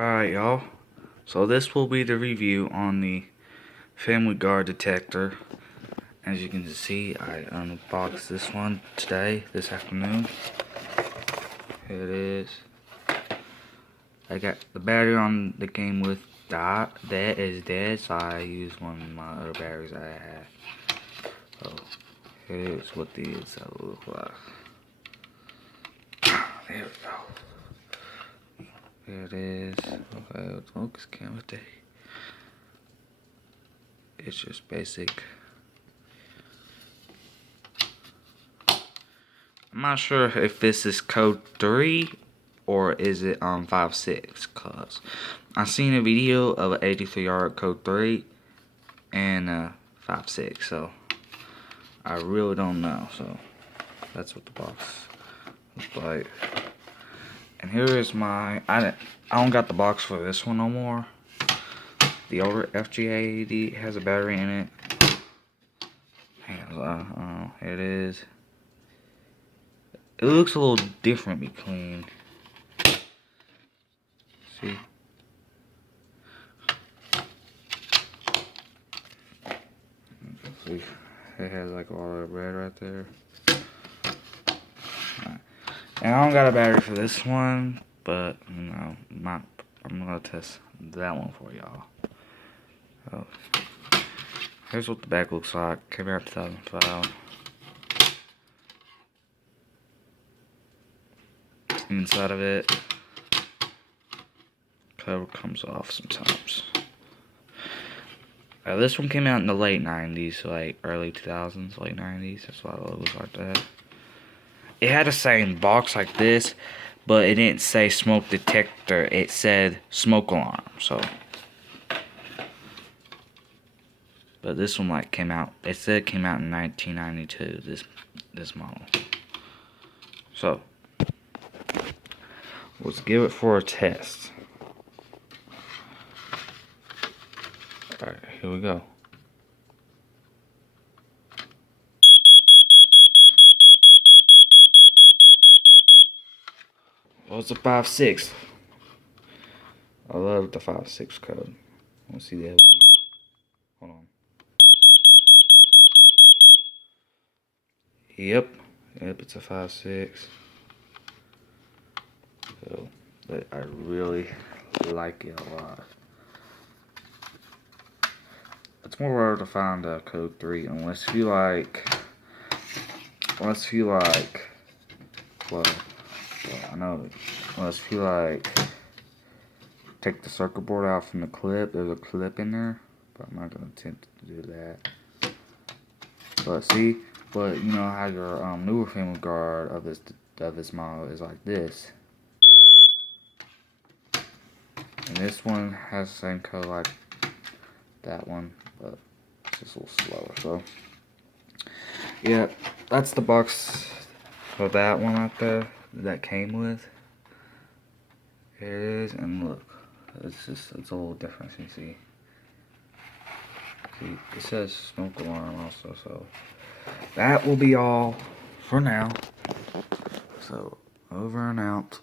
Alright, y'all. So this will be the review on the Family Gard Detector. As you can see, I unboxed this one this afternoon. Here it is. I got the battery on the game with that is dead, so I used one of my other batteries I had. So here's what these look like. There we go. There it is. Okay, let's focus camera day. It's just basic. I'm not sure if this is code 3 or is it 5.6, cause I seen a video of an 83-yard code 3 and 5.6, so I really don't know. So that's what the box looks like. And here is my I don't got the box for this one no more. The older FG80 has a battery in it. Hang on, here it is. It looks a little different between. See? See? It has like all the red right there. Right. And I don't got a battery for this one, but you know, I'm gonna test that one for y'all. So, here's what the back looks like. Came out 2005. Inside of it, cover comes off sometimes. This one came out in the late 90s, like early 2000s, late 90s. That's why it looks like that. It had the same box like this, but it didn't say smoke detector. It said smoke alarm. So, but this one like came out. It said it came out in 1992. This model. So, let's give it for a test. Alright, here we go. Well, it's a 5.6. I love the 5.6 code. Let's see the LP. Hold on. Yep, it's a 5.6. So, but I really like it a lot. It's more rare to find a code 3 unless you like, well, I know, unless you like, take the circuit board out from the clip. There's a clip in there, but I'm not gonna attempt to do that. But see, you know how your newer Family Gard of this model is like this, and this one has the same code like that one, but it's just a little slower. So yeah, that's the box for that one right there that came with. Here it is, and look, it's a little different. You see, it says smoke alarm also. So that will be all for now. So over and out.